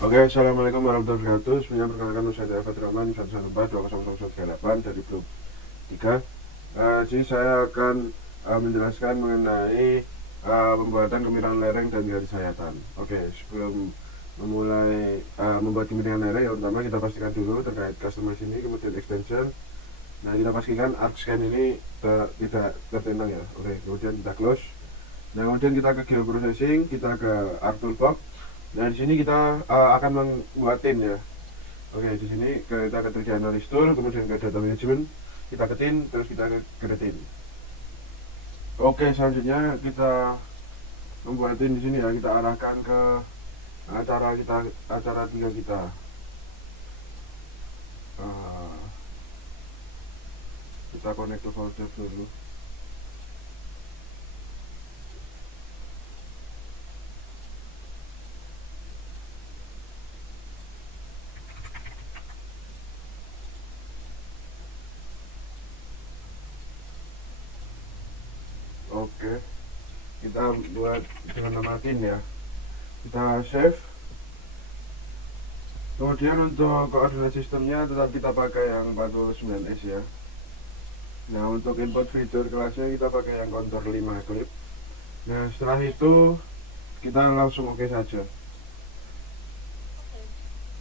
Oke, assalamualaikum warahmatullahi wabarakatuh. Sebelumnya perkenalkan saya David Rahman 114 dari grup 3. Sini saya akan menjelaskan mengenai pembuatan kemiringan lereng dan garis sayatan. Oke, sebelum memulai membuat kemiringan lereng, yang pertama kita pastikan dulu terkait customize ini, kemudian extension. Nah, kita pastikan arc scan ini tidak tertentang ya. Oke, kemudian kita close. Nah, kemudian kita ke geoprocessing, kita ke arc toolbox. Nah, di sini kita akan membuatin ya. Oke, di sini kita ke 3D analysis tool, kemudian ke data management, kita ketin, terus kita ke detin. Oke, selanjutnya kita membuatin di sini ya, kita arahkan ke acara 3 kita. Kita connect ke folder dulu. Oke, kita buat dengan nama tin ya. Kita save. Kemudian untuk koordinat sistemnya tetap kita pakai yang 49S ya. Nah, untuk input fitur kelasnya kita pakai yang kontur 5 clip. Nah, setelah itu kita langsung oke saja.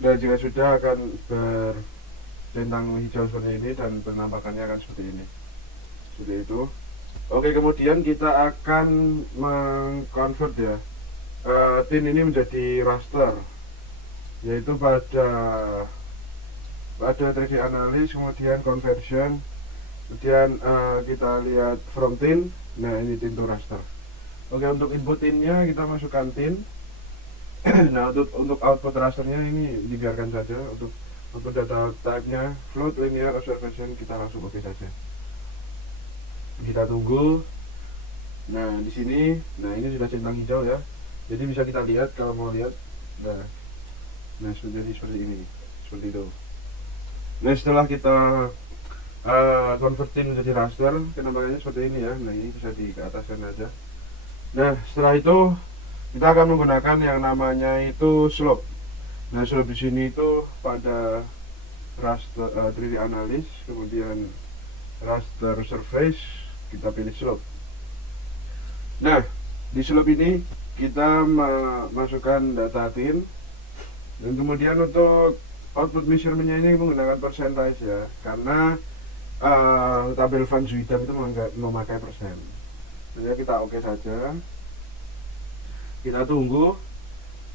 Dan jika sudah akan bercentang hijau seperti ini dan penampakannya akan seperti ini. Seperti itu. Oke, kemudian kita akan mengconvert ya tin ini menjadi raster, yaitu pada 3D analysis, kemudian conversion, kemudian kita lihat from tin. Nah, ini tin to raster. Oke, untuk input tinnya kita masukkan tin. Nah, untuk output rasternya ini dibiarkan saja. Untuk data type-nya float, linear, observation kita langsung oke saja. Kita tunggu. Nah, di sini, nah ini sudah centang hijau ya. Jadi bisa kita lihat kalau mau lihat. Nah seperti ini, seperti itu. Nah, setelah kita convertin menjadi raster, penampakannya seperti ini ya. Nah, ini bisa di ataskan aja. Nah, setelah itu kita akan menggunakan yang namanya itu slope. Nah, slope di sini itu pada raster 3D analysis, kemudian raster surface, kita pilih slope. Nah, di slope ini kita masukkan data tin, dan kemudian untuk output measurementnya ini menggunakan percentage ya, karena tabel Van Zuidam itu memakai persen. Jadi kita oke saja. Kita tunggu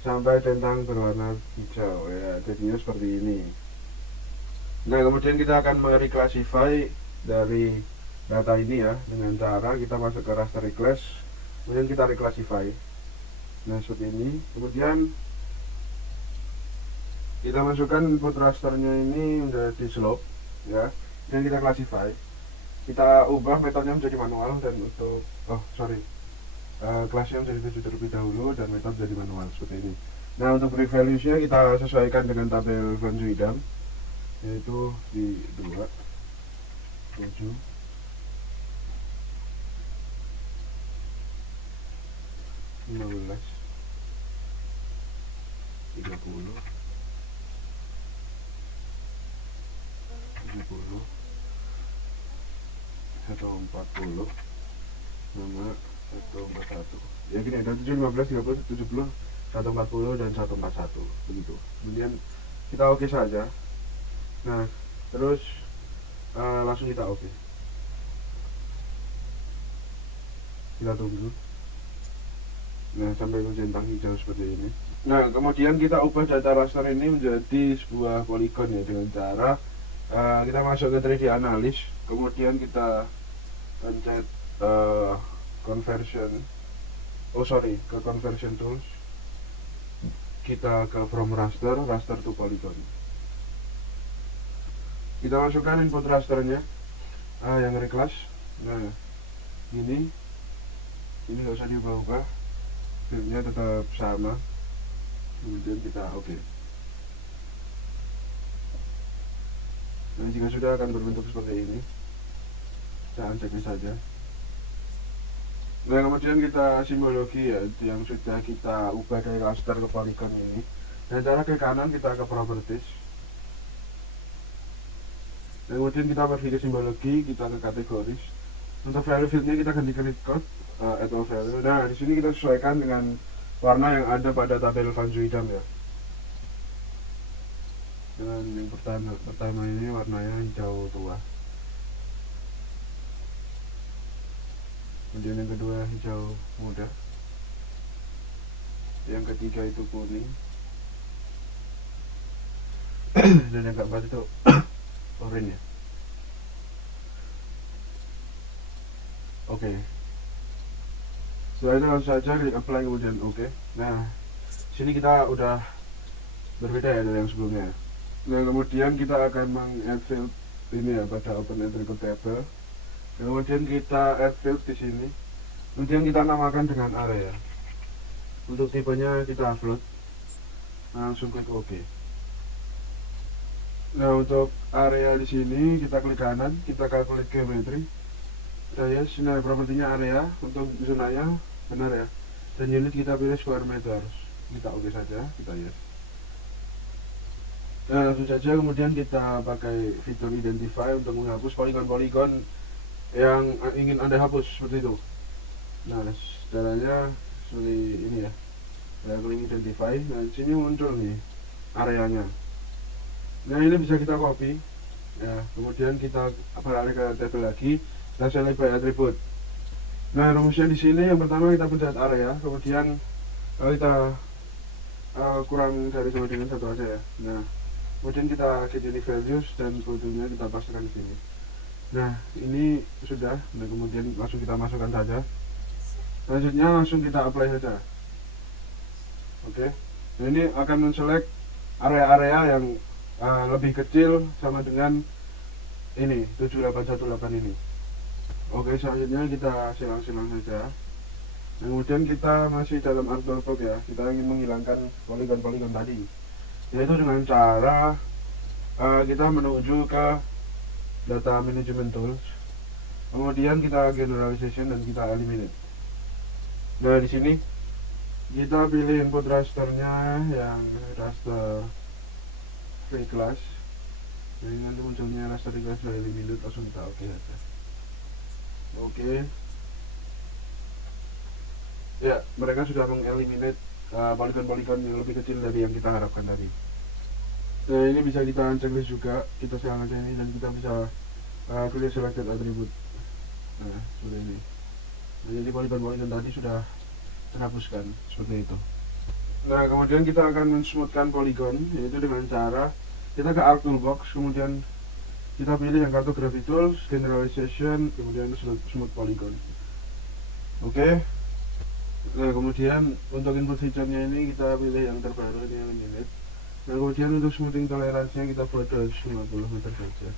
sampai centang berwarna hijau ya, jadinya seperti ini. Nah, kemudian kita akan mereclassify dari data ini ya, dengan cara kita masuk ke raster reclass, kemudian kita reclassify. Nah, seperti ini. Kemudian kita masukkan input rasternya ini menjadi slope ya, dan kita classify. Kita ubah metodenya menjadi manual, dan untuk kelasnya menjadi 7 terlebih dahulu dan metode jadi manual seperti ini. Nah, untuk revaluesnya kita sesuaikan dengan tabel Van Zuidam, yaitu di 2 7 15 30 70 140 sama 141 ya, gini ada 7 15 30 70 140 dan 141 begitu. Kemudian kita oke saja. Nah, terus langsung kita oke. Kita tunggu. Nah, sampai centang hijau seperti ini. Nah, kemudian kita ubah data raster ini menjadi sebuah poligon ya, dengan cara kita masuk ke 3D analysis, kemudian kita pencet ke conversion tools, kita ke from raster to polygon. Kita masukkan input rasternya yang reclass. Nah, ini nggak usah diubah-ubah, filmnya tetap sama. Kemudian kita oke. Nah, jika sudah akan berbentuk seperti ini, kita uncheck saja. Nah, kemudian kita simbologi ya, yang sudah kita ubah dari raster ke polygon ini. Dan cara ke kanan kita ke properties. Dan kemudian kita pergi ke simbologi, kita ke kategoris. Untuk value fieldnya kita ganti ke record atau value. Nah di sini kita sesuaikan dengan warna yang ada pada tabel Van Zuidam ya. Dan yang pertama ini warnanya hijau tua. Kemudian yang kedua hijau muda. Yang ketiga itu kuning. Dan yang keempat itu oranye ya. Oke. Setelah itu langsung saja klik apply kemudian oke. Nah, sini kita udah berbeda ya dari yang sebelumnya. Nah, kemudian kita akan meng-add field ini ya pada open and record table. Kemudian kita add field di sini. Kemudian kita namakan dengan area. Untuk tipenya kita upload. Langsung klik OK. Nah, untuk area di sini kita klik kanan, kita calculate geometry. Yes, nah propertinya area untuk zonanya benar ya. Dan unit kita pilih square meters. Kita oke saja, kita yes. Nah, langsung saja kemudian kita pakai fitur identify untuk menghapus poligon-poligon yang ingin Anda hapus seperti itu. Nah, caranya seperti ini ya. Saya klik identify. Nah, di sini muncul nih areanya. Nah, ini bisa kita copy. Ya, kemudian kita beralih ke tabel lagi. Kita select by attribute. Nah, rumusnya di sini yang pertama kita pencet area, kemudian kita kurang dari sama dengan 1 aja ya. Nah, kemudian kita get unique values dan kodenya kita pastikan di sini. Nah, ini sudah. Nah, kemudian langsung kita masukkan saja. Selanjutnya langsung kita apply saja. Oke. Nah, ini akan men-select area-area yang lebih kecil sama dengan ini 7818 ini. Oke, selanjutnya kita silang-silang saja. Kemudian kita masih dalam ArcDoorTalk ya. Kita ingin menghilangkan poligon-poligon tadi, yaitu dengan cara kita menuju ke data management tools. Kemudian kita generalization dan kita eliminate. Nah, di sini kita pilih input rasternya yang raster free class. Jadi nanti munculnya raster free class dari eliminate, langsung kita oke saja. Oke. Ya, mereka sudah mengeliminate poligon-poligon yang lebih kecil dari yang kita harapkan tadi. Nah, ini bisa kita checklist juga. Kita silang aja ini dan kita bisa pilih selected attribute. Nah, seperti ini. Nah, jadi poligon-poligon tadi sudah terhapuskan seperti itu. Nah, kemudian kita akan mensmoothkan poligon, yaitu dengan cara kita ke Arc Toolbox, kemudian kita pilih yang cartography tools, generalization, kemudian smooth polygon. Oke. Nah, kemudian untuk input feature-nya ini kita pilih yang terbaru, ini yang eliminate. Nah, kemudian untuk smoothing tolerance-nya kita buat 250 meter saja.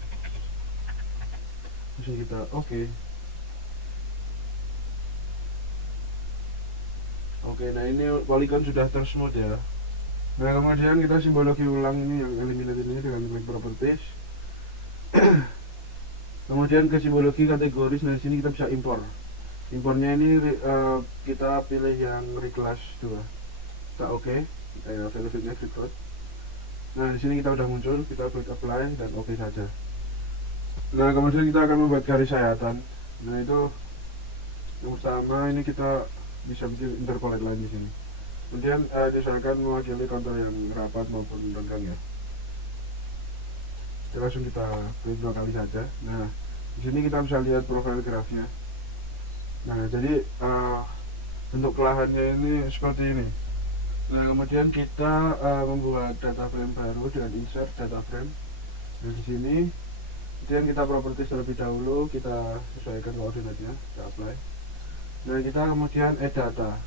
Terus kita oke. Oke, nah ini polygon sudah tersmooth ya. Nah, kemudian kita simbologi ulang ini yang eliminate ini dengan klik properties. Kemudian ke simbologi kategoris. Nah, di sini kita bisa impor. Impornya ini kita pilih yang reclass 2. Kita oke. Kita ya value next record. Nah, di sini kita udah muncul, kita klik apply dan oke saja. Nah, kemudian kita akan membuat garis sayatan. Nah, itu yang pertama ini kita bisa bikin interpolate line di sini. Kemudian diusahakan mewakili kontur yang rapat maupun renggang ya. Langsung kita klik 2 kali saja. Nah, di sini kita bisa lihat profile grafnya. Nah, jadi bentuk kelahannya ini seperti ini. Nah, kemudian kita membuat data frame baru dengan insert data frame. Nah, di sini kemudian kita properties terlebih dahulu, kita sesuaikan koordinatnya, kita apply. Nah, kita kemudian add data.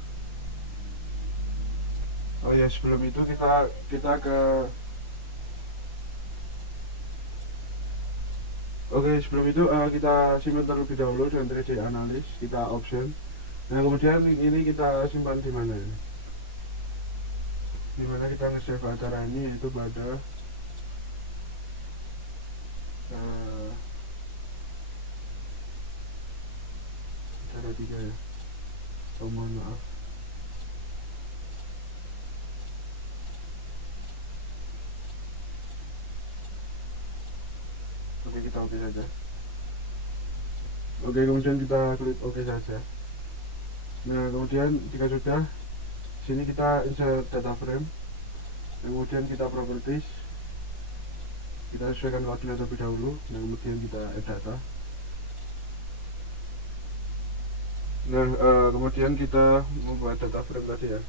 Oh ya, sebelum itu kita ke Oke, sebelum itu kita simpan terlebih dahulu dengan 3D analysis, kita option. Nah, kemudian ini kita simpan di mana ini? Di mana kita nge-save acara ini, yaitu pada acara 3 ya. Oh, mohon maaf. Oke, kita oke saja. Oke, kemudian kita klik oke saja. Nah, kemudian jika sudah, sini kita insert data frame. Kemudian kita properties, kita sesuaikan koordinat terlebih dahulu, dan kemudian kita add data. Nah, kemudian kita membuat data frame tadi ya,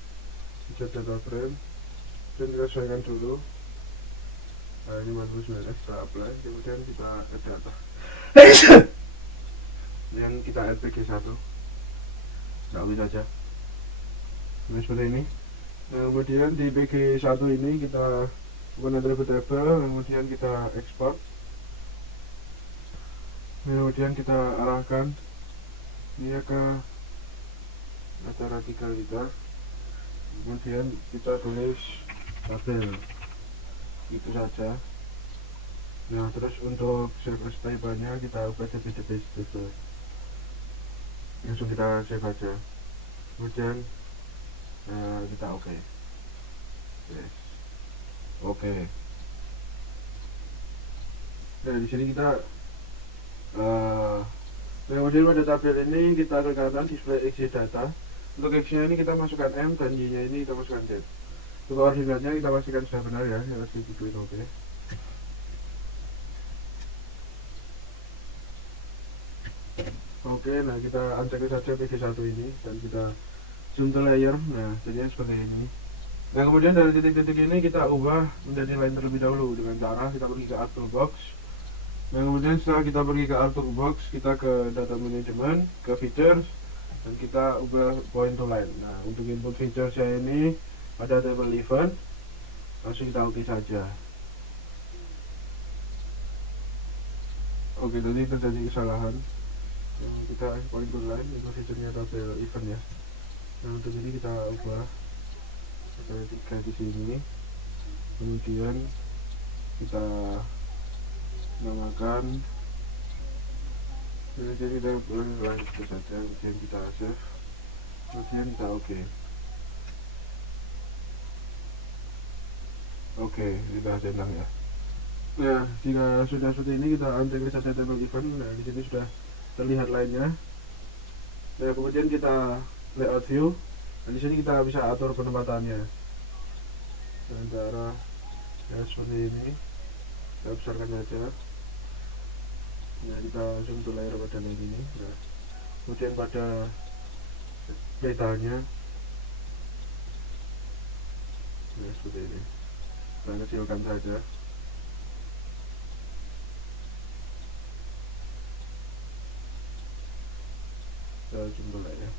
insert data frame, dan kita sesuaikan dulu. Nah, ini 49 kita apply, kemudian kita add data. Dan kita add pg1. Nah, bisa saja. Nah, seperti ini. Nah, kemudian di pg1 ini kita bukan attribute table, kemudian kita export. Nah, kemudian kita arahkan ini ke acara 3 kita. Kemudian kita tulis tabel. Itu saja. Nah, terus untuk service type-nya kita ubah jadi database table. Langsung kita save aja. Kemudian kita oke. Yes. Oke. Nah, di sini kita kemudian pada tabel ini kita ke kanan display X data. Untuk X-nya ini kita masukkan M dan Y-nya ini kita masukkan Z. Untuk koordinatnya kita pastikan sudah benar ya, harus diklik oke. Oke, nah kita uncheck saja pg1 ini dan kita zoom to layer. Nah, jadinya seperti ini. Nah, kemudian dari titik-titik ini kita ubah menjadi line terlebih dahulu dengan cara kita pergi ke Art Toolbox. Nah, kemudian setelah kita pergi ke Art Toolbox, kita ke Data Management, ke Features, dan kita ubah Point to Line. Nah, untuk input features-nya ini ada table event, langsung kita oke saja. Oke, tadi terjadi kesalahan. Kita point to line itu fiturnya tabel event ya. Nah, untuk ini kita ubah ada 3 di sini. Kemudian kita namakan, jadi kita line itu saja. Kemudian kita save, kemudian kita oke. Oke, kita centang ya. Nah, jika sudah seperti ini kita uncheck saja table event. Nah, di sini sudah terlihat lainnya. Nah, kemudian kita layout view. Nah, di sini kita bisa atur penempatannya dengan cara ya seperti ini. Kita besarkan aja. Nah, kita zoom to layer pada layer ini. Nah, kemudian pada petanya, nah seperti ini. Kita kecilkan saja. Jumlah ya.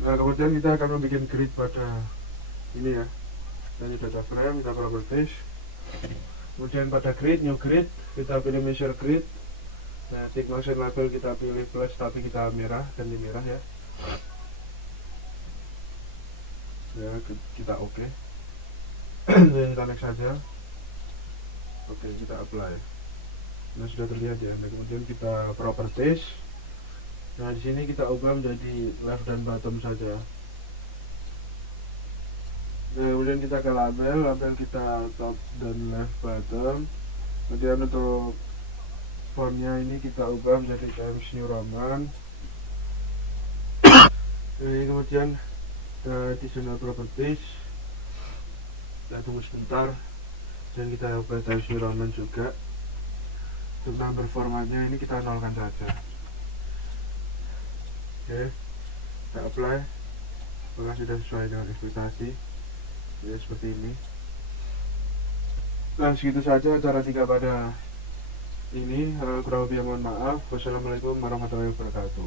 Nah, kemudian kita akan membuat grid pada ini ya. Dan data frame kita properties. Kemudian pada grid, new grid, kita pilih measure grid. Nah, tick motion label kita pilih plus tapi kita merah, ganti merah ya. Ya, kita oke. Jadi kita next saja. Oke, kita apply. Nah, sudah terlihat ya. Nah, kemudian kita properties. Nah, di sini kita ubah menjadi left dan bottom saja. Nah, kemudian kita ke label kita top dan left bottom. Kemudian untuk fontnya ini kita ubah menjadi Times New Roman. Nah, kemudian additional properties. Kita tunggu sebentar dan kita ubah Times New Roman juga. Untuk number formatnya ini kita nolkan saja. Oke, kita apply. Apakah sudah sesuai dengan ekspektasi? Ya, seperti ini. Nah, segitu saja cara 3 pada ini. Kurang lebih mohon maaf. Wassalamualaikum warahmatullahi wabarakatuh.